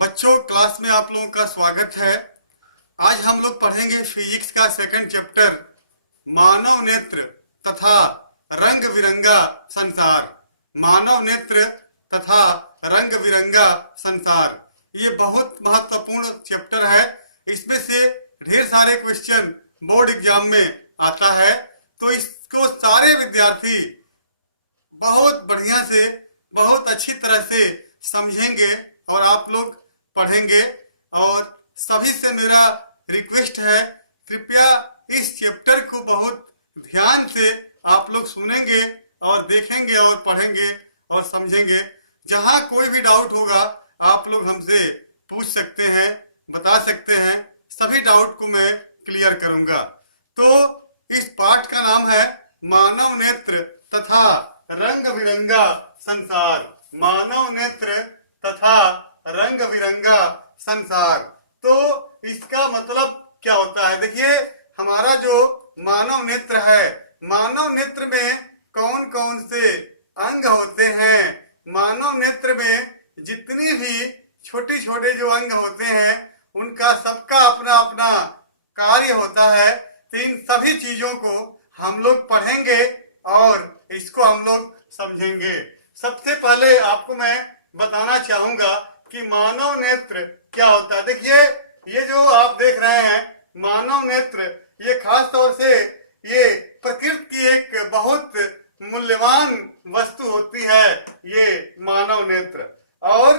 बच्चों, क्लास में आप लोगों का स्वागत है। आज हम लोग पढ़ेंगे फिजिक्स का सेकंड चैप्टर, मानव नेत्र तथा रंग बिरंगा संसार। मानव नेत्र तथा रंग बिरंगा संसार, ये बहुत महत्वपूर्ण चैप्टर है। इसमें से ढेर सारे क्वेश्चन बोर्ड एग्जाम में आता है, तो इसको सारे विद्यार्थी बहुत बढ़िया से, बहुत अच्छी तरह से समझेंगे और आप लोग पढ़ेंगे। और सभी से मेरा रिक्वेस्ट है, कृपया इस चैप्टर को बहुत ध्यान से आप लोग सुनेंगे और देखेंगे और पढ़ेंगे और समझेंगे। जहां कोई भी डाउट होगा आप लोग हमसे पूछ सकते हैं, बता सकते हैं। सभी डाउट को मैं क्लियर करूंगा। तो इस पाठ का नाम है मानव नेत्र तथा रंग बिरंगा संसार। मानव नेत्र तथा रंग बिरंगा संसार, तो इसका मतलब क्या होता है? देखिए, हमारा जो मानव नेत्र है, मानव नेत्र में कौन कौन से अंग होते हैं? मानव नेत्र में जितनी भी छोटे छोटे जो अंग होते हैं, उनका सबका अपना अपना कार्य होता है। तो इन सभी चीजों को हम लोग पढ़ेंगे और इसको हम लोग समझेंगे। सबसे पहले आपको मैं बताना चाहूंगा कि मानव नेत्र क्या होता है। देखिए, ये जो आप देख रहे हैं मानव नेत्र, ये खास तौर से ये प्रकृति की एक बहुत मूल्यवान वस्तु होती है, ये मानव नेत्र। और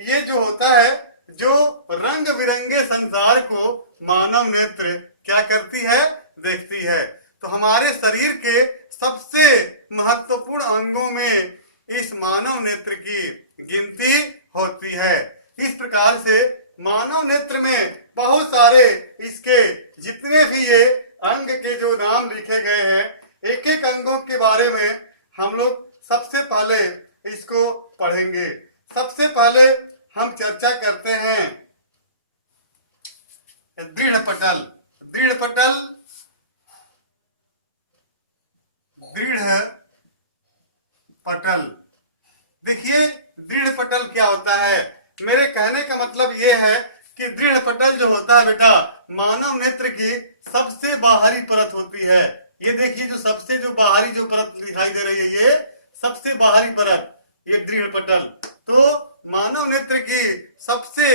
ये जो होता है, जो रंग बिरंगे संसार को मानव नेत्र क्या करती है? देखती है। तो हमारे शरीर के सबसे महत्वपूर्ण अंगों में इस मानव नेत्र की गिनती होती है। इस प्रकार से मानव नेत्र में बहुत सारे इसके जितने भी ये अंग के जो नाम लिखे गए हैं, एक एक अंगों के बारे में हम लोग सबसे पहले इसको पढ़ेंगे। सबसे पहले हम चर्चा करते हैं दृढ़ पटल। दृढ़ पटल, दृढ़ पटल। देखिए, दृढ़ पटल क्या होता है? मेरे कहने का मतलब ये है कि दृढ़ पटल जो होता है बेटा, मानव नेत्र की सबसे बाहरी परत होती है। ये देखिए, जो सबसे जो बाहरी जो परत दिखाई दे रही है, ये सबसे बाहरी परत, ये दृढ़ पटल। तो मानव नेत्र की सबसे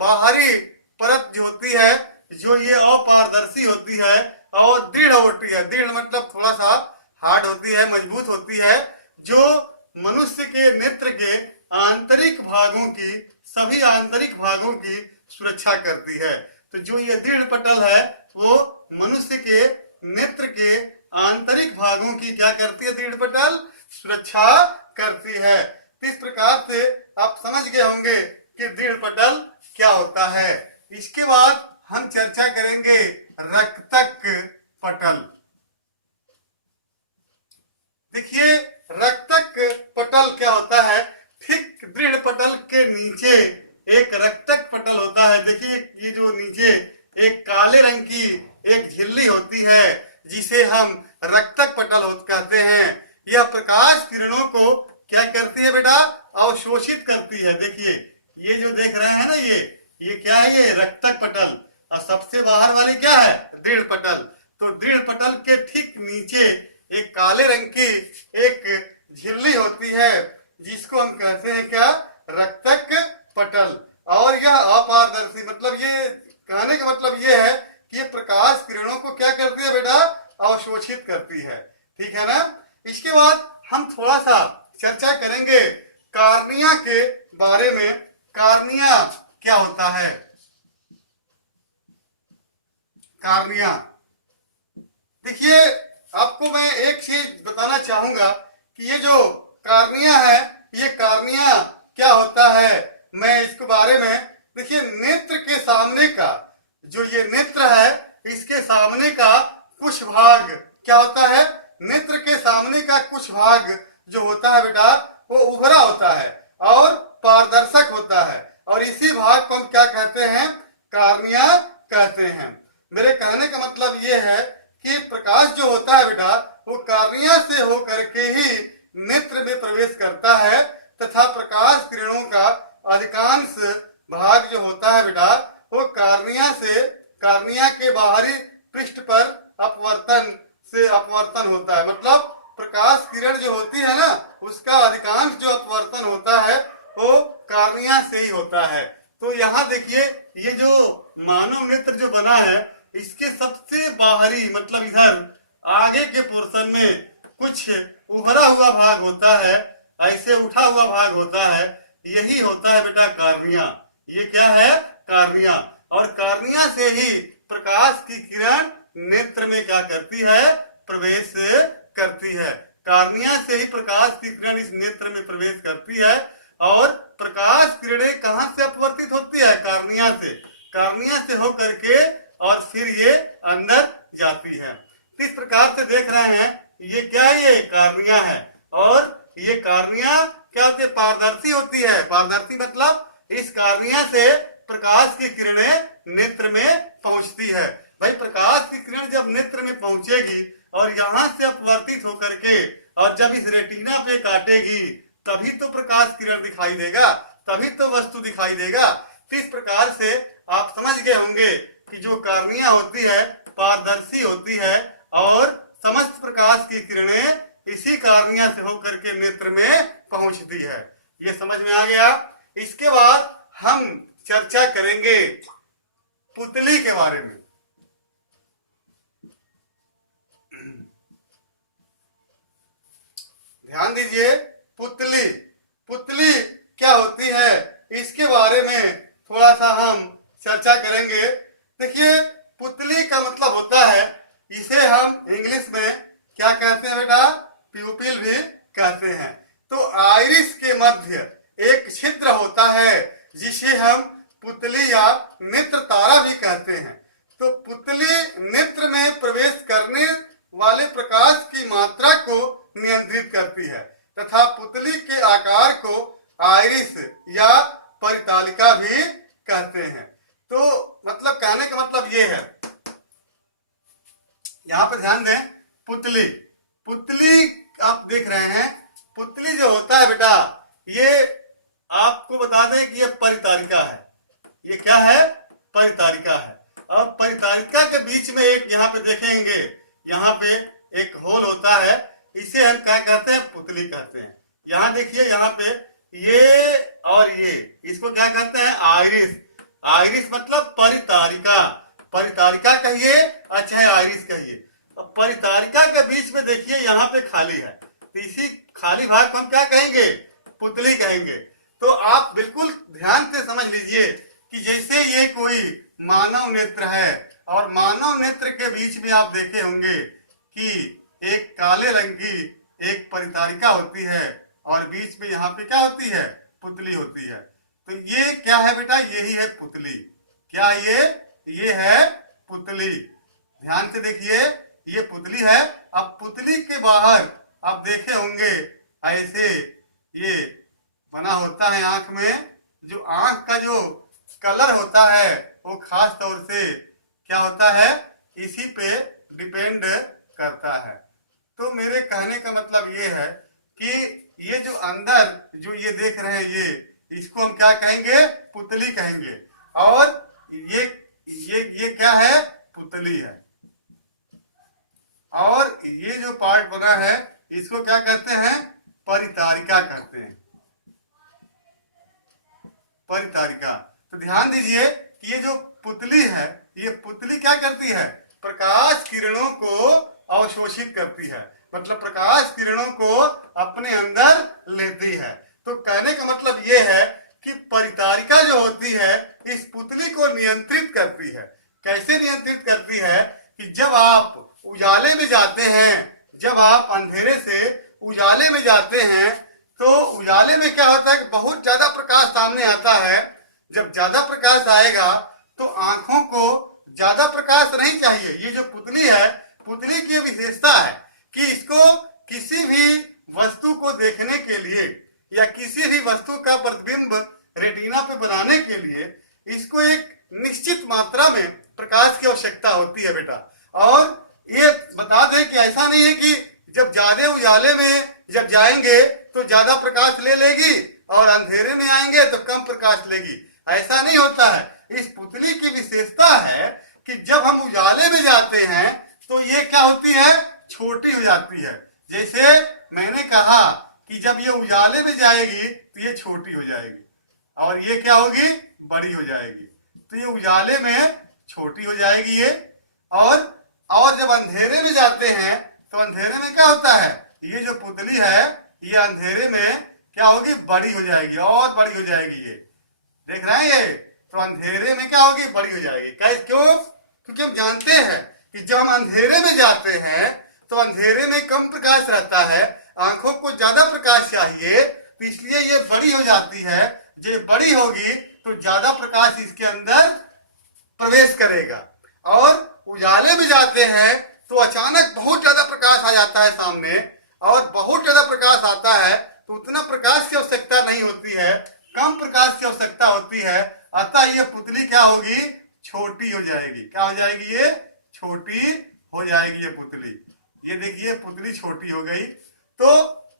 बाहरी परत जो होती है, जो ये अपारदर्शी होती है और दृढ़ होती है। दृढ़ मतलब थोड़ा सा हार्ड होती है, मजबूत होती है, जो मनुष्य के नेत्र के आंतरिक भागों की, सभी आंतरिक भागों की सुरक्षा करती है। तो जो ये दृढ़ पटल है, वो मनुष्य के नेत्र के आंतरिक भागों की क्या करती है? दृढ़ पटल सुरक्षा करती है। इस प्रकार से आप समझ गए होंगे कि दृढ़ पटल क्या होता है। इसके बाद हम चर्चा करेंगे रक्तक पटल। देखिए, रक्तक पटल क्या होता है? ठीक दृढ़ पटल के नीचे एक रक्तक पटल होता है। देखिए, ये जो नीचे एक काले रंग की एक झिल्ली होती है, जिसे हम रक्तक पटल कहते हैं। यह प्रकाश किरणों को क्या करती है बेटा? अवशोषित करती है। देखिए, ये जो देख रहे हैं ना, ये क्या है? ये रक्तक पटल। और सबसे बाहर वाली क्या है? दृढ़ पटल। तो दृढ़ पटल के ठीक नीचे एक काले रंग की एक झिल्ली होती है, जिसको हम कहते हैं क्या? रक्तक पटल। और यह अपारदर्शी, मतलब ये कहने का मतलब ये है कि ये प्रकाश किरणों को क्या करती है बेटा? अवशोषित करती है। ठीक है ना? इसके बाद हम थोड़ा सा चर्चा करेंगे कार्निया के बारे में। कार्निया क्या होता है? कार्निया, देखिए, आपको मैं एक चीज बताना चाहूंगा कि ये जो कार्निया है, ये कार्निया क्या होता है, मैं इसके बारे में, देखिए, नेत्र के सामने का जो ये नेत्र है, इसके सामने का कुछ भाग क्या होता है? नेत्र के सामने का कुछ भाग जो होता है बेटा, वो उभरा होता है और पारदर्शक होता है। और इसी भाग को हम क्या कहते हैं? कार्निया कहते हैं। मेरे कहने का मतलब ये है कि प्रकाश जो होता है बेटा, वो कार्निया से होकर के ही नेत्र में प्रवेश करता है तथा प्रकाश किरणों का अधिकांश भाग जो होता है बेटा वो कार्निया के बाहरी पृष्ठ पर अपवर्तन होता है। मतलब प्रकाश किरण जो होती है ना उसका अधिकांश जो अपवर्तन होता है वो कार्निया से ही होता है। तो यहाँ देखिए ये जो मानव नेत्र जो बना है इसके सबसे बाहरी मतलब इधर आगे के पोर्शन में कुछ उभरा हुआ भाग होता है, ऐसे उठा हुआ भाग होता है, यही होता है बेटा कार्निया। ये क्या है? कार्निया। और कार्निया से ही प्रकाश की किरण नेत्र में क्या करती है? प्रवेश करती है। कार्निया से ही प्रकाश की किरण इस नेत्र में प्रवेश करती है। और प्रकाश किरणें कहां से अपवर्तित होती है? कार्निया से होकर के और फिर ये अंदर जाती है। इस प्रकार से देख रहे हैं ये क्या है? ये कार्निया है। और ये कार्निया क्या होती है? पारदर्शी होती है। पारदर्शी मतलब इस कार्निया से प्रकाश की किरणें नेत्र में पहुंचती है। भाई प्रकाश की किरण जब नेत्र में पहुंचेगी और यहाँ से अपवर्तित होकर के और जब इस रेटिना पे काटेगी तभी तो प्रकाश किरण दिखाई देगा, तभी तो वस्तु दिखाई देगा। तो इस प्रकार से आप समझ गए होंगे कि जो कार्निया होती है पारदर्शी होती है और समस्त प्रकाश की किरणें इसी कार्निया से होकर के नेत्र में पहुंचती है। ये समझ में आ गया। इसके बाद हम चर्चा करेंगे पुतली के बारे में। ध्यान दीजिए, पुतली क्या होती है इसके बारे में थोड़ा सा हम चर्चा करेंगे। देखिए पुतली का मतलब होता है, इसे हम इंग्लिश में क्या कहते हैं बेटा? प्यूपिल भी कहते हैं। तो आइरिस के मध्य एक छिद्र होता है जिसे हम पुतली या नेत्र तारा भी कहते हैं। तो पुतली नेत्र में प्रवेश करने वाले प्रकाश की मात्रा को नियंत्रित करती है तथा पुतली के आकार को आइरिस या परितालिका भी कहते हैं। तो मतलब कहने का मतलब ये है, यहाँ पर ध्यान दें, पुतली आप देख रहे हैं, पुतली जो होता है बेटा ये आपको बता दें कि ये परितालिका है। ये क्या है? परितालिका है। और परितालिका के बीच में एक यहाँ पे देखेंगे, यहाँ पे एक होल होता है, इसे हम क्या कहते हैं? पुतली कहते हैं। यहाँ देखिए, यहाँ पे ये और ये, इसको क्या कहते हैं? आइरिस। आइरिस मतलब परितालिका। परितालिका कहिए, अच्छा आइरिस कहिए। अब परितालिका के बीच में देखिए यहाँ पे खाली है, तो इसी खाली भाग को हम क्या कहेंगे? पुतली कहेंगे। तो आप बिल्कुल ध्यान से समझ लीजिए कि जैसे ये कोई मानव नेत्र है और मानव नेत्र के बीच में आप देखे होंगे कि एक काले रंग की एक परितालिका होती है और बीच में यहाँ पे क्या होती है? पुतली होती है। तो ये क्या है बेटा? यही है पुतली। क्या ये है पुतली। ध्यान से देखिए, ये पुतली है। अब पुतली के बाहर आप देखे होंगे ऐसे ये बना होता है आंख में, जो आंख का जो कलर होता है वो खास तौर से क्या होता है? इसी पे डिपेंड करता है। तो मेरे कहने का मतलब ये है कि ये जो अंदर जो ये देख रहे हैं इसको हम क्या कहेंगे? पुतली कहेंगे। और ये क्या है? पुतली है। और ये जो पार्ट बना है इसको क्या कहते हैं? परितालिका कहते हैं। परितालिका। तो ध्यान दीजिए कि ये जो पुतली है, ये पुतली क्या करती है? प्रकाश किरणों को अवशोषित करती है, मतलब प्रकाश किरणों को अपने अंदर लेती है। तो कहने का मतलब ये है कि परितालिका जो होती है इस पुतली को नियंत्रित करती है। कैसे नियंत्रित करती है? कि जब आप उजाले में जाते हैं, जब आप अंधेरे से उजाले में जाते हैं, तो उजाले में क्या होता है कि बहुत ज्यादा प्रकाश सामने आता है। जब ज्यादा प्रकाश आएगा तो आंखों को ज्यादा प्रकाश नहीं चाहिए। ये जो पुतली है, पुतली की विशेषता है कि इसको किसी भी वस्तु को देखने के लिए या किसी भी वस्तु का प्रतिबिंब रेटिना पे बनाने के लिए इसको एक निश्चित मात्रा में प्रकाश की आवश्यकता होती है बेटा। और ये बता दें कि ऐसा नहीं है कि जब ज्यादा उजाले में जब जाएंगे तो ज्यादा प्रकाश ले लेगी और अंधेरे में आएंगे तो कम प्रकाश लेगी। ऐसा नहीं होता है। इस पुतली की विशेषता है कि जब हम उजाले में जाते हैं तो ये क्या होती है, छोटी हो जाती है। जैसे मैंने कहा कि जब ये उजाले में जाएगी तो ये छोटी हो जाएगी और ये क्या होगी, बड़ी हो जाएगी। तो ये उजाले में छोटी हो जाएगी ये, और जब अंधेरे में जाते हैं तो अंधेरे में क्या होता है, ये जो पुतली है ये अंधेरे में क्या होगी, बड़ी हो जाएगी और बड़ी हो जाएगी। ये देख रहे हैं, ये तो अंधेरे में क्या होगी, बड़ी हो जाएगी। क्यों? क्योंकि हम जानते हैं कि जब हम अंधेरे में जाते हैं तो अंधेरे में कम प्रकाश रहता है, आंखों को ज्यादा प्रकाश चाहिए, तो इसलिए ये बड़ी हो जाती है। जब बड़ी होगी तो ज्यादा प्रकाश इसके अंदर प्रवेश करेगा। और उजाले में जाते हैं तो अचानक बहुत ज्यादा प्रकाश आ जाता है सामने, और बहुत ज्यादा प्रकाश आता है तो उतना प्रकाश की आवश्यकता नहीं होती है, कम प्रकाश की आवश्यकता होती है। अतः ये पुतली क्या होगी, छोटी हो जाएगी। क्या हो जाएगी, ये छोटी हो जाएगी ये पुतली। ये देखिए पुतली छोटी हो गई। तो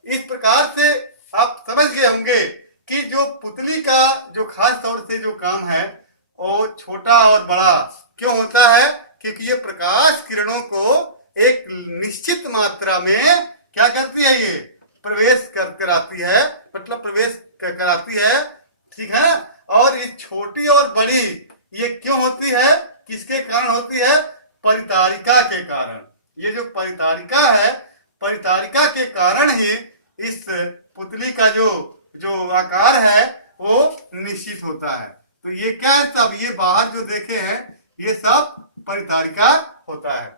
इस प्रकार से आप समझ गए होंगे कि जो पुतली का जो खास तौर से जो काम है वो छोटा और बड़ा क्यों होता है, क्योंकि ये प्रकाश किरणों को एक निश्चित मात्रा में क्या करती है, ये प्रवेश कराती है, मतलब प्रवेश कराती है, ठीक है। और ये छोटी और बड़ी ये क्यों होती है, किसके कारण होती है, परितारिका के कारण। ये जो परितारिका है, परितारिका के कारण ही इस पुतली का जो आकार है वो निश्चित होता है। तो ये क्या है, सब ये बाहर जो देखे हैं ये सब परितारिका होता है।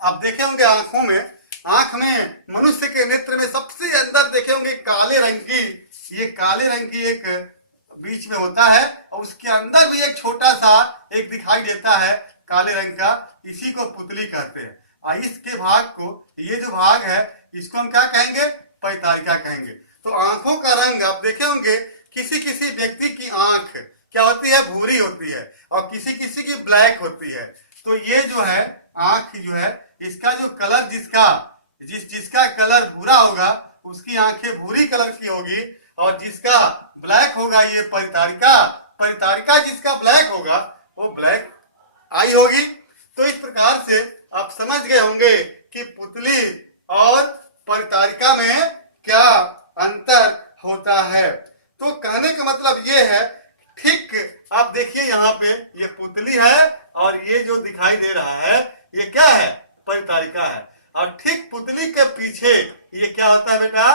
आप देखे होंगे आंखों में, आंख में मनुष्य के नेत्र में सबसे अंदर देखे होंगे काले रंग की, ये काले रंग की एक बीच में होता है, और उसके अंदर भी एक छोटा सा एक दिखाई देता है काले रंग का, इसी को पुतली कहते हैं। और इसके भाग को, ये जो भाग है इसको हम क्या कहेंगे, परितारिका कहेंगे। तो आंखों का रंग आप देखे होंगे, किसी किसी व्यक्ति की आंख क्या होती है, भूरी होती है, और किसी किसी की ब्लैक होती है। तो ये जो है आंख जो है, इसका जो कलर जिसका कलर भूरा होगा उसकी आंखें भूरी कलर की होगी, और जिसका ब्लैक होगा ये परितारिका जिसका ब्लैक होगा वो ब्लैक आई होगी। तो इस प्रकार से आप समझ गए होंगे कि पुतली और परितारिका में क्या अंतर होता है। तो कहने का मतलब ये है, ठीक आप देखिए यहाँ पे ये पुतली है और ये जो दिखाई दे रहा है ये क्या है, परितारिका है। और ठीक पुतली के पीछे ये क्या होता है बेटा,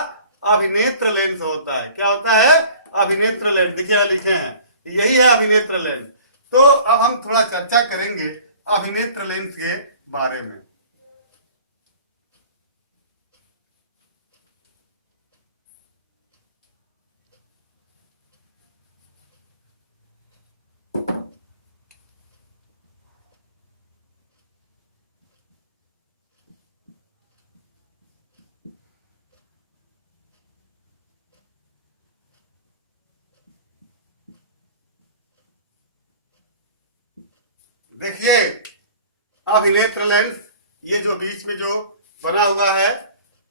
अभिनेत्र लेंस होता है। क्या होता है, अभिनेत्र लेंस। देखिए लिखे हैं, यही है अभिनेत्र लेंस। तो अब हम थोड़ा चर्चा करेंगे अभिनेत्र लेंस के बारे में। देखिए अभिनेत्र लेंस, ये जो बीच में जो बना हुआ है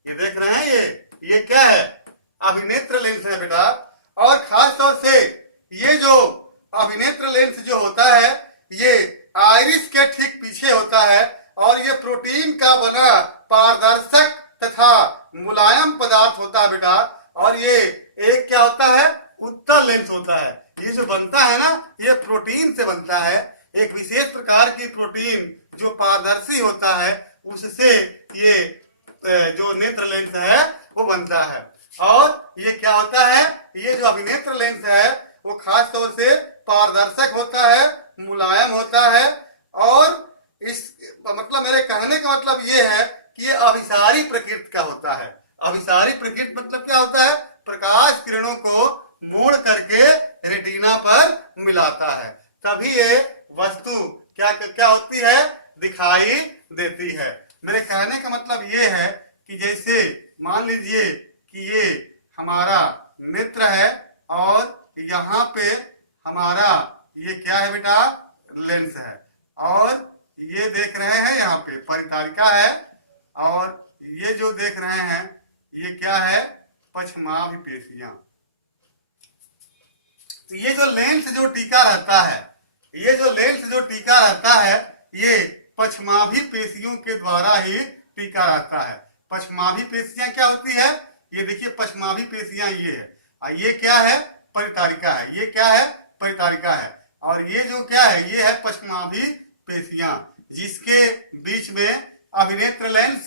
ये देख रहे हैं, ये क्या है, अभिनेत्र लेंस है बेटा। और खास तौर से ये जो अभिनेत्र लेंस जो होता है ये आइरिस के ठीक पीछे होता है, और ये प्रोटीन का बना पारदर्शक तथा मुलायम पदार्थ होता है बेटा। और ये एक क्या होता है, उत्तल लेंस होता है। ये जो बनता है ना, ये प्रोटीन से बनता है, एक विशेष प्रकार की प्रोटीन जो पारदर्शी होता है उससे ये जो नेत्र लेंस है वो बनता है। और ये क्या होता है, ये जो अभिनेत्र लेंस है वो खास तौर से पारदर्शक होता है, मुलायम होता है। और इस मतलब मेरे कहने का मतलब ये है कि ये अभिसारी प्रकृति का होता है। अभिसारी प्रकृति मतलब क्या होता है, प्रकाश किरणों को मोड़ करके रेटिना पर मिलाता है, तभी ये वस्तु क्या क्या होती है, दिखाई देती है। मेरे कहने का मतलब ये है कि जैसे मान लीजिए कि ये हमारा नेत्र है और यहाँ पे हमारा ये क्या है बेटा, लेंस है, और ये देख रहे हैं यहाँ पे परितारिका है, और ये जो देख रहे हैं ये क्या है, पश्चमाभिपेशियां। तो ये जो लेंस जो टीका रहता है, ये जो लेंस जो टीका रहता है, ये पश्चमाभि पेशियों के द्वारा ही टीका रहता है। पश्चमाभि पेशियां क्या होती है? ये देखिए पश्चमाभि पेशियां ये है, और ये क्या है? परितारिका है। ये क्या है? परितारिका है। और ये जो क्या है? ये है पश्चमाभि पेशियां, जिसके बीच में अभिनेत्र लेंस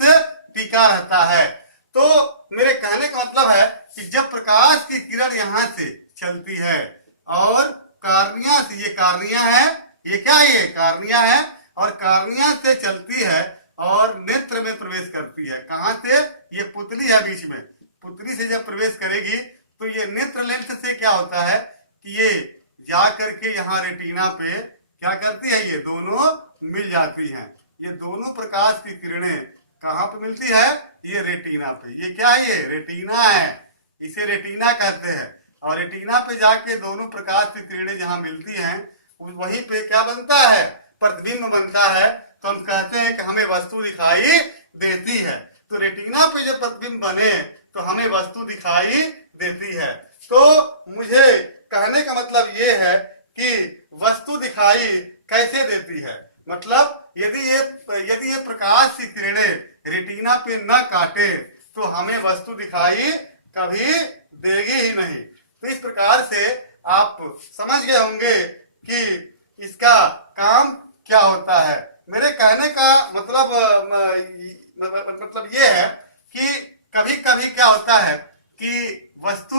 टीका रहता है। तो मेरे कहने का मतलब है कि जब प्रकाश की किरण यहाँ से चलती है और कार्निया से, ये कार्निया है, ये क्या है? ये कार्निया है, और कार्निया से चलती है और नेत्र में प्रवेश करती है। कहाँ से? ये पुतली है बीच में, पुतली से जब प्रवेश करेगी तो ये नेत्र लेंस से क्या होता है कि ये जा करके यहाँ रेटिना पे क्या करती है? ये दोनों मिल जाती हैं। ये दोनों प्रकाश की किरणें कहाँ पे मिलती है? ये रेटिना पे। ये क्या है? ये रेटिना है, इसे रेटिना कहते हैं। और रेटिना पे जाके दोनों प्रकाश की किरणें जहाँ मिलती हैं, वहीं पे क्या बनता है? प्रतिबिंब बनता है। तो हम कहते हैं कि हमें वस्तु दिखाई देती है। तो रेटिना पे जब प्रतिबिंब बने तो हमें वस्तु दिखाई देती है। तो मुझे कहने का मतलब ये है कि वस्तु दिखाई कैसे देती है? मतलब यदि ये प्रकाश की किरणें रेटिना पे न काटे तो हमें वस्तु दिखाई कभी देगी ही नहीं। तो इस प्रकार से आप समझ गए होंगे कि इसका काम क्या होता है। मेरे कहने का मतलब ये है कि कभी कभी क्या होता है कि वस्तु,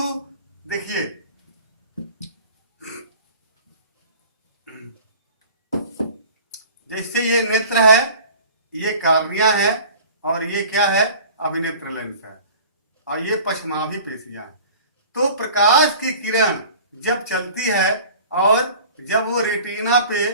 देखिए जैसे ये नेत्र है, ये कार्निया है, और ये क्या है? अभिनेत्र लेंस है, और ये पश्चमाभि पेशियां है। तो प्रकाश की किरण जब चलती है और जब वो रेटिना पे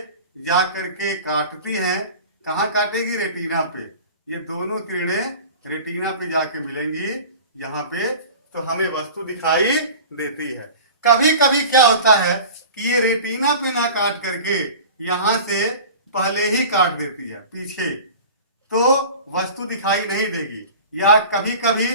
जा करके काटती है, कहाँ काटेगी? रेटिना पे। ये दोनों किरणें रेटिना पे जाके मिलेंगी यहाँ पे, तो हमें वस्तु दिखाई देती है। कभी कभी क्या होता है कि ये रेटिना पे ना काट करके यहाँ से पहले ही काट देती है पीछे, तो वस्तु दिखाई नहीं देगी। या कभी कभी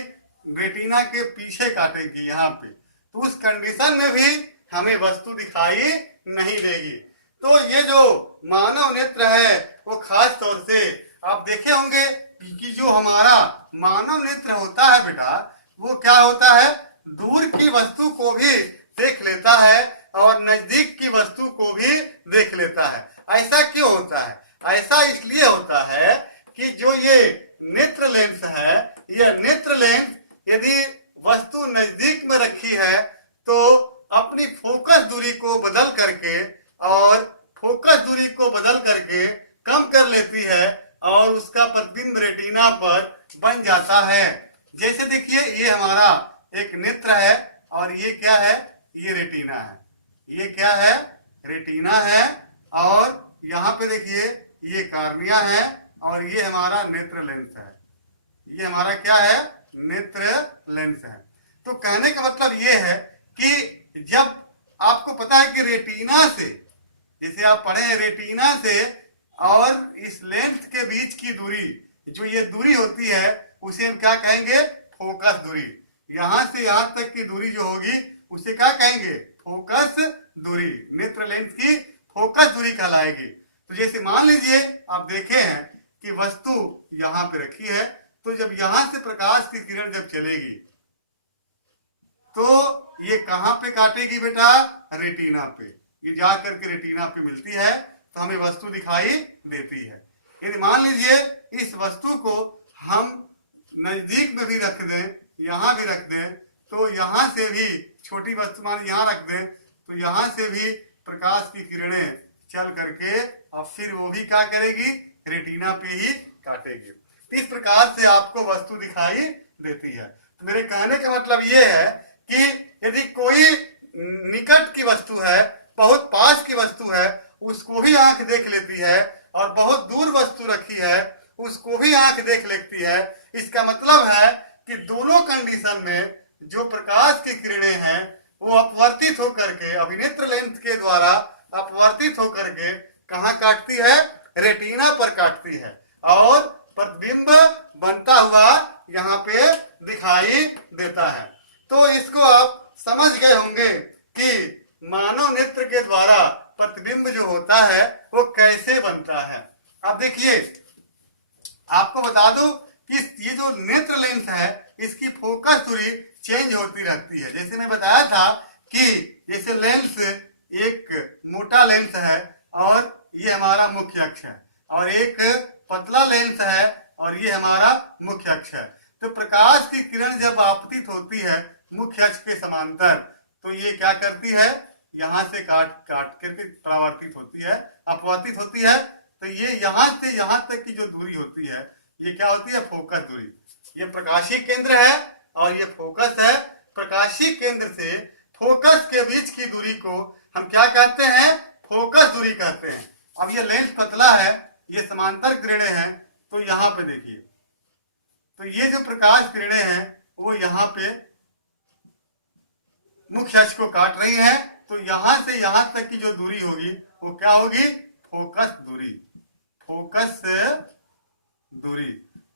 रेटिना के पीछे काटेगी यहाँ पे, तो उस कंडीशन में भी हमें वस्तु दिखाई नहीं देगी। तो ये जो मानव नेत्र है वो खास तौर से आप देखे होंगे कि जो हमारा मानव नेत्र होता है बेटा, वो क्या होता है? दूर की वस्तु को भी देख लेता है और नजदीक की वस्तु को भी देख लेता है। ऐसा क्यों होता है? ऐसा इसलिए होता है कि जो ये नेत्र लेंस है, यह नेत्र लेंस यदि वस्तु नजदीक में रखी है तो अपनी फोकस दूरी को बदल करके कम कर लेती है और उसका प्रतिबिंब रेटिना पर बन जाता है। जैसे देखिए ये हमारा एक नेत्र है और ये क्या है? ये रेटिना है। ये क्या है? रेटिना है। और यहाँ पे देखिए ये कार्निया है और ये हमारा नेत्र लेंस है। ये हमारा क्या है? नेत्र लेंस है। तो कहने का मतलब ये है कि जब आपको पता है कि रेटिना से, जैसे आप पढ़े हैं, रेटिना से और इस लेंस के बीच की दूरी, जो ये दूरी होती है उसे हम क्या कहेंगे? फोकस दूरी। यहां से यहां तक की दूरी जो होगी उसे क्या कहेंगे? फोकस दूरी। नेत्र लेंस की फोकस दूरी कहलाएगी। तो जैसे मान लीजिए आप देखे हैं कि वस्तु यहाँ पे रखी है, तो जब यहां से प्रकाश की किरण जब चलेगी तो ये कहाँ पे काटेगी बेटा? रेटिना पे। ये जा करके रेटिना पे मिलती है तो हमें वस्तु दिखाई देती है। यदि मान लीजिए इस वस्तु को हम नजदीक में भी रख दें, यहाँ भी रख दें, तो यहाँ से भी छोटी वस्तु मान यहाँ रख दें तो यहाँ से भी प्रकाश की किरणें चल करके और फिर वो भी क्या करेगी? रेटिना पे ही काटेगी। इस प्रकार से आपको वस्तु दिखाई देती है। तो मेरे कहने का मतलब ये है कि यदि कोई निकट की वस्तु है, बहुत पास की वस्तु है, उसको भी आंख देख लेती है, और बहुत दूर वस्तु रखी है उसको भी आंख देख लेती है। इसका मतलब है कि दोनों कंडीशन में जो प्रकाश की किरणें हैं वो अपवर्तित होकर के अभिनेत्र लेंस के द्वारा अपवर्तित होकर के कहाँ काटती है? रेटिना पर काटती है और प्रतिबिंब बनता हुआ यहाँ पे दिखाई देता है। तो इसको आप समझ गए होंगे कि मानव नेत्र के द्वारा प्रतिबिंब जो होता है वो कैसे बनता है। अब देखिए, आपको बता दूं कि ये जो नेत्र लेंस है इसकी फोकस दूरी चेंज होती रहती है। जैसे मैं बताया था कि जैसे लेंस एक मोटा लेंस है और ये हमारा मुख्य अक्ष है, और एक पतला लेंस है और ये हमारा मुख्य अक्ष है। तो प्रकाश की किरण जब आपतित होती है मुख्य अक्ष के समांतर, तो ये क्या करती है, यहाँ से काट करके परावर्तित होती है, अपवर्तित होती है। तो ये यहाँ से यहाँ तक की जो दूरी होती है ये क्या होती है, फोकस दूरी। ये प्रकाशीय केंद्र है और ये फोकस है। प्रकाशीय केंद्र से फोकस के बीच की दूरी को हम क्या कहते हैं, फोकस दूरी कहते हैं। अब ये लेंस पतला है, ये समांतर किरणें हैं, तो यहाँ पे देखिए, तो ये जो प्रकाश किरणें हैं वो यहाँ पे मुख्य अक्ष को काट रही है। तो यहां से यहां तक की जो दूरी होगी वो क्या होगी, फोकस दूरी। फोकस दूरी।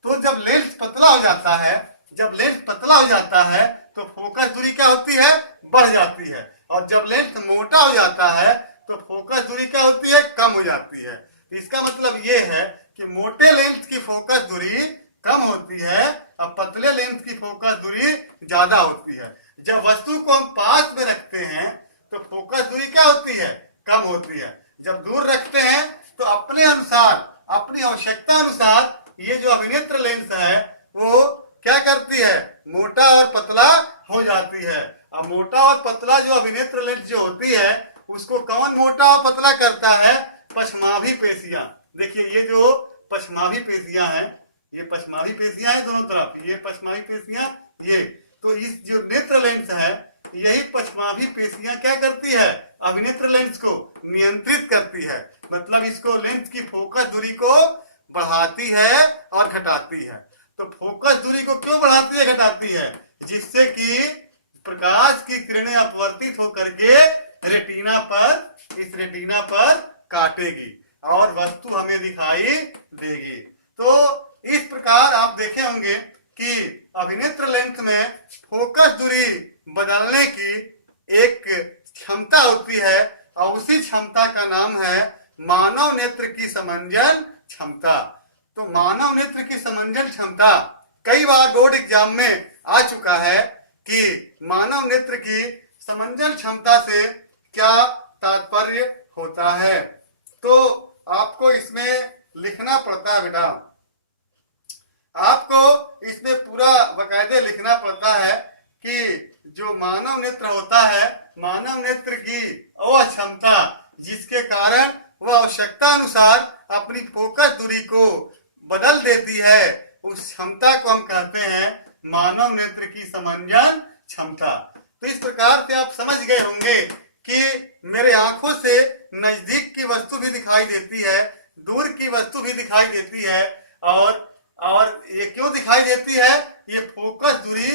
तो जब लेंस पतला हो जाता है, जब लेंस पतला हो जाता है तो फोकस दूरी क्या होती है, बढ़ जाती है। और जब लेंस मोटा हो जाता है तो फोकस दूरी क्या होती है, कम हो जाती है। इसका मतलब ये है कि मोटे लेंस की फोकस दूरी कम होती है और पतले लेंस की फोकस दूरी ज्यादा होती है। जब वस्तु को हम पास में रखते हैं तो फोकस दूरी क्या होती है, कम होती है। जब दूर रखते हैं तो अपने अनुसार, अपनी आवश्यकता अनुसार ये जो अभिनेत्र लेंस है वो क्या करती है, मोटा और पतला हो जाती है। अब मोटा और पतला जो अभिनेत्र लेंस जो होती है उसको कौन मोटा और पतला करता है, पश्चमाभी पेशियां। देखिए ये जो पश्चमाभी पेशियां हैं, ये पश्चमाभी पेशियां हैं दोनों तरफ, ये पश्चमाभी पेशियां, ये तो इस जो नेत्र लेंस है यही पश्चमाभी पेशियां क्या करती है, अभिनेत्र लेंस को नियंत्रित करती है। मतलब इसको लेंस की फोकस दूरी को बढ़ाती है और घटाती है। तो फोकस दूरी को क्यों बढ़ाती है, घटाती है, जिससे कि प्रकाश की किरणें अपवर्तित होकर के रेटिना पर, इस रेटिना पर काटेगी और वस्तु हमें दिखाई देगी। तो इस प्रकार आप देखे होंगे कि अभिनेत्र लेंस में फोकस दूरी बदलने की एक क्षमता होती है और उसी क्षमता का नाम है मानव नेत्र की समंजन क्षमता। तो मानव नेत्र की समंजन क्षमता कई बार बोर्ड एग्जाम में आ चुका है कि मानव नेत्र की समंजन क्षमता से क्या तात्पर्य होता है। तो आपको इसमें लिखना पड़ता है बेटा, आपको इसमें पूरा बकायदे लिखना पड़ता है कि जो मानव नेत्र होता है, मानव नेत्र की वह क्षमता जिसके कारण वह आवश्यकता अनुसार अपनी फोकस दूरी को बदल देती है, उस क्षमता को हम कहते हैं मानव नेत्र की समंजन क्षमता। तो इस प्रकार से आप समझ गए होंगे कि मेरे आंखों से नजदीक की वस्तु भी दिखाई देती है, दूर की वस्तु भी दिखाई देती है, और ये क्यों दिखाई देती है, ये फोकस दूरी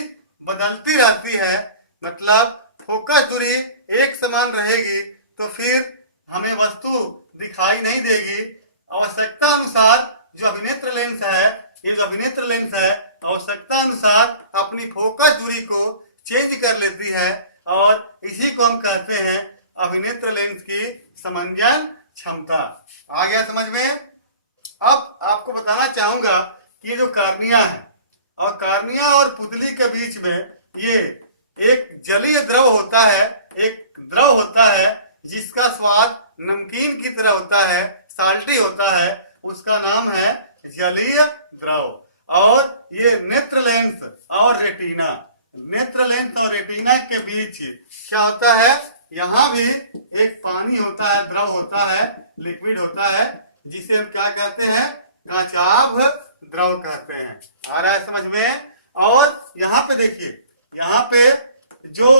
बदलती रहती है। मतलब फोकस दूरी एक समान रहेगी तो फिर हमें वस्तु दिखाई नहीं देगी। आवश्यकता अनुसार जो अभिनेत्र लेंस है, ये जो अभिनेत्र लेंस है आवश्यकता अनुसार अपनी फोकस दूरी को चेंज कर लेती है और इसी को हम कहते हैं अभिनेत्र लेंस की समंजन क्षमता। आ गया समझ में। अब आपको बताना चाहूंगा कि ये जो कार्निया है, और कार्निया और पुतली के बीच में ये एक जलीय द्रव होता है, एक द्रव होता है जिसका स्वाद नमकीन की तरह होता है, साल्टी होता है, उसका नाम है जलीय द्रव। और ये नेत्र लेंस और रेटिना, नेत्र लेंस और रेटिना के बीच क्या होता है, यहाँ भी एक पानी होता है, द्रव होता है, लिक्विड होता है, जिसे हम क्या कहते हैं, कांचाभ द्रव कहते हैं। आ रहा है समझ में। और यहाँ पे देखिए, यहाँ पे जो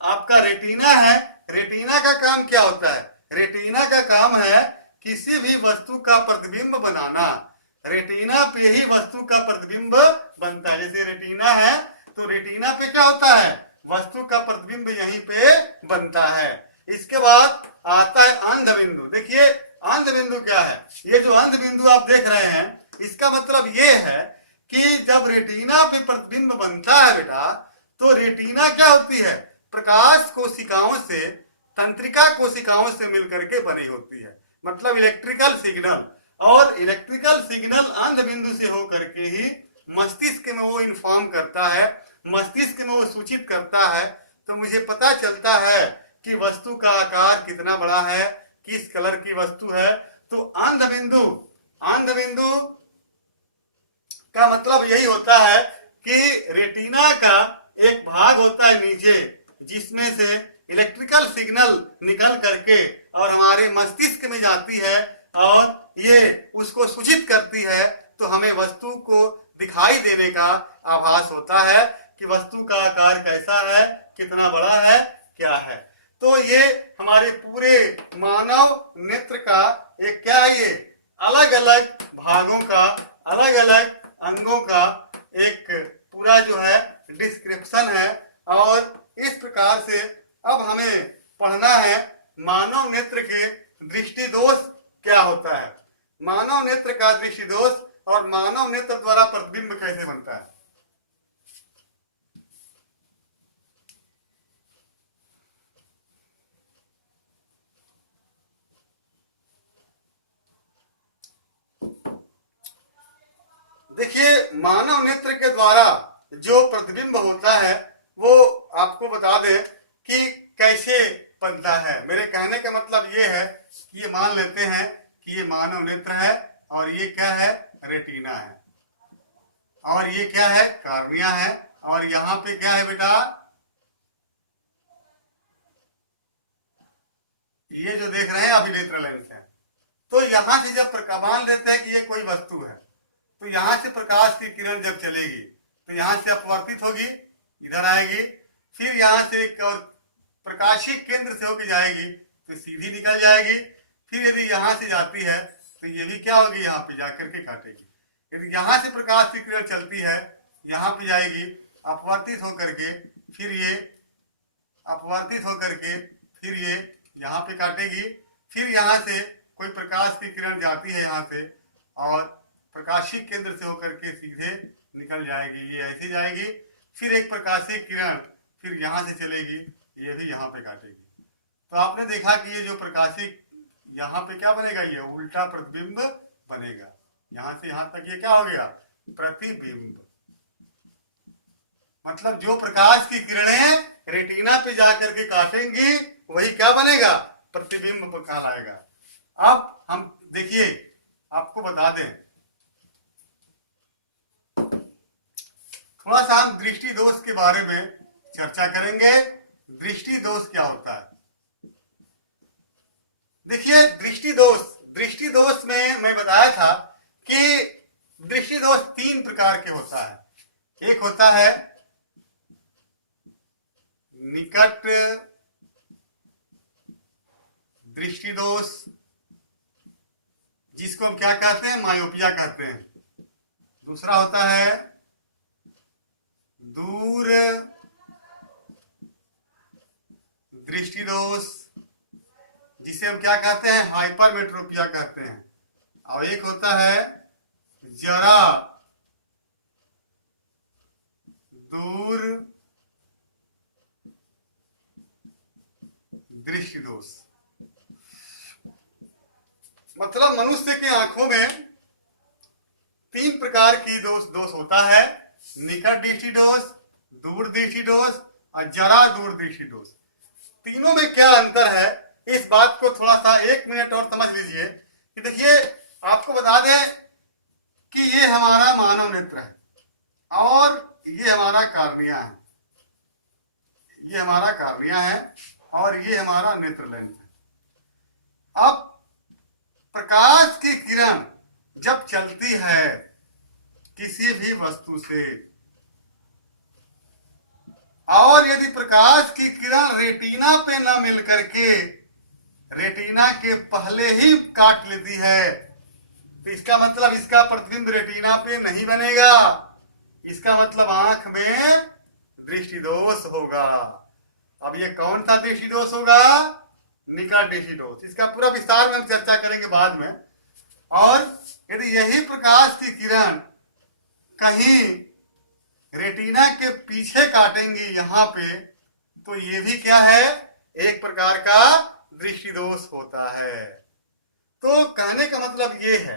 आपका रेटिना है, रेटिना का काम क्या होता है, रेटिना का काम है किसी भी वस्तु का प्रतिबिंब बनाना। रेटिना पे ही वस्तु का प्रतिबिंब बनता है। जैसे रेटिना है तो रेटिना पे क्या होता है, वस्तु का प्रतिबिंब यहीं पे बनता है। इसके बाद आता है अंध बिंदु। देखिए अंध बिंदु क्या है, ये जो अंध बिंदु आप देख रहे हैं इसका मतलब ये है कि जब रेटिना पे प्रतिबिंब बनता है बेटा, तो रेटिना क्या होती है, प्रकाश कोशिकाओं से तंत्रिका कोशिकाओं से मिलकर के बनी होती है। मतलब इलेक्ट्रिकल सिग्नल, और इलेक्ट्रिकल सिग्नल अंध बिंदु से होकर के ही मस्तिष्क में वो इन्फॉर्म करता है, मस्तिष्क में वो सूचित करता है, तो मुझे पता चलता है कि वस्तु का आकार कितना बड़ा है, किस कलर की वस्तु है। तो अंध बिंदु का मतलब यही होता है कि रेटिना का एक भाग होता है नीचे, जिसमें से इलेक्ट्रिकल सिग्नल निकल करके और हमारे मस्तिष्क में जाती है और ये उसको सूचित करती है, तो हमें वस्तु को दिखाई देने का आभास होता है कि वस्तु का आकार कैसा है, कितना बड़ा है, क्या है। तो ये हमारे पूरे मानव नेत्र का एक क्या है, ये अलग अलग भागों का, अलग अलग अंगों का एक पूरा जो है डिस्क्रिप्शन है। और इस प्रकार से अब हमें पढ़ना है मानव नेत्र के दृष्टि दोष क्या होता है, मानव नेत्र का दृष्टि दोष और मानव नेत्र द्वारा प्रतिबिंब कैसे बनता है। देखिए, मानव नेत्र के द्वारा जो प्रतिबिंब होता है वो आपको बता दें कि कैसे बनता है। मेरे कहने का मतलब ये है कि ये मान लेते हैं कि ये मानव नेत्र है और ये क्या है, रेटिना है, और ये क्या है, कार्निया है, और यहाँ पे क्या है बेटा, ये जो देख रहे हैं अभिनेत्र लेंस है। तो यहां से जब मान लेते हैं कि ये कोई वस्तु है, तो यहां से प्रकाश की किरण जब चलेगी तो यहां से अपवर्तित होगी, इधर आएगी, फिर यहां से एक और प्रकाशीय केंद्र से होकर जाएगी तो सीधी निकल जाएगी। फिर यदि यहां से जाती है तो ये भी क्या होगी, यहाँ पे जाकर के काटेगी। यदि यहां से प्रकाश की किरण चलती है, यहाँ पे जाएगी, अपवर्तित होकर के, फिर ये अपवर्तित होकर के, फिर ये यहाँ पे काटेगी। फिर यहाँ से कोई प्रकाश की किरण जाती है यहाँ से और प्रकाशीय केंद्र से होकर के सीधे निकल जाएगी, ये ऐसे जाएगी। फिर एक प्रकाशीय किरण फिर यहाँ से चलेगी, ये भी यहाँ पे काटेगी। तो आपने देखा कि ये जो प्रकाशीय यहाँ पे क्या बनेगा, ये उल्टा प्रतिबिंब बनेगा। यहाँ से यहाँ तक ये क्या हो गया, प्रतिबिंब। मतलब जो प्रकाश की किरणें रेटिना पे जाकर के काटेंगी वही क्या बनेगा, प्रतिबिंब कहलाएगा। अब हम देखिए, आपको बता दें, थोड़ा सा हम दृष्टि दोष के बारे में चर्चा करेंगे। दृष्टि दोष क्या होता है। देखिए, दृष्टि दोष में मैं बताया था कि दृष्टि दोष 3 प्रकार के होता है। एक होता है निकट दृष्टि दोष, जिसको हम क्या कहते हैं, मायोपिया कहते हैं। दूसरा होता है दूर दृष्टि दोष, जिसे हम क्या कहते हैं, हाइपरमेट्रोपिया कहते हैं। और एक होता है जरा दूर दृष्टि दोष। मतलब मनुष्य के आंखों में 3 प्रकार की दोष होता है, निकट दृष्टि दोष, दूर दृष्टि दोष और जरा दूर दृष्टि दोष। तीनों में क्या अंतर है, इस बात को थोड़ा सा 1 मिनट और समझ लीजिए। कि देखिए, आपको बता दें कि ये हमारा मानव नेत्र है और ये हमारा कार्निया है, ये हमारा कार्निया है और ये हमारा नेत्र लेंस है। अब प्रकाश की किरण जब चलती है किसी भी वस्तु से, और यदि प्रकाश की किरण रेटिना पे न मिल करके रेटिना के पहले ही काट लेती है, तो इसका मतलब इसका प्रतिबिंब रेटिना पे नहीं बनेगा। इसका मतलब आंख में दृष्टि दोष होगा। अब ये कौन सा दृष्टि दोष होगा, निकट दृष्टि दोष। इसका पूरा विस्तार में हम चर्चा करेंगे बाद में। और यदि यही प्रकाश की किरण कहीं रेटिना के पीछे काटेंगी यहाँ पे, तो ये भी क्या है, एक प्रकार का दृष्टि दोष होता है। तो कहने का मतलब ये है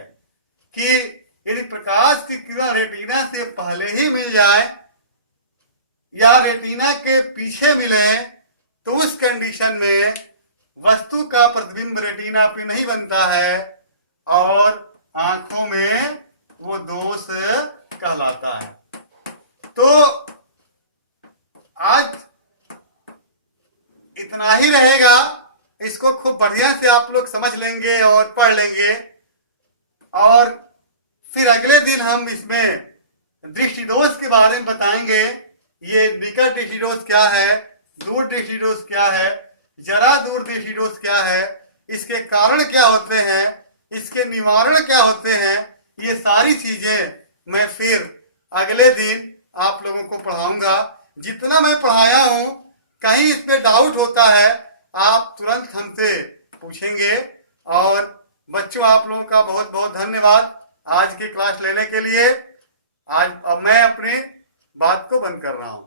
कि यदि प्रकाश की किरण रेटिना से पहले ही मिल जाए या रेटिना के पीछे मिले तो उस कंडीशन में वस्तु का प्रतिबिंब रेटिना पे नहीं बनता है और आंखों में वो दोष कहलाता है। तो आज इतना ही रहेगा, इसको खूब बढ़िया से आप लोग समझ लेंगे और पढ़ लेंगे और फिर अगले दिन हम इसमें दृष्टि दोष के बारे में बताएंगे। ये निकट दृष्टि दोष क्या है, दूर दृष्टि दोष क्या है, जरा दूर दृष्टि दोष क्या है, इसके कारण क्या होते हैं, इसके निवारण क्या होते हैं, ये सारी चीजें मैं फिर अगले दिन आप लोगों को पढ़ाऊंगा। जितना मैं पढ़ाया हूं, कहीं इस पे डाउट होता है आप तुरंत हमसे पूछेंगे। और बच्चों, आप लोगों का बहुत बहुत धन्यवाद आज की क्लास लेने के लिए। आज अब मैं अपनी बात को बंद कर रहा हूं।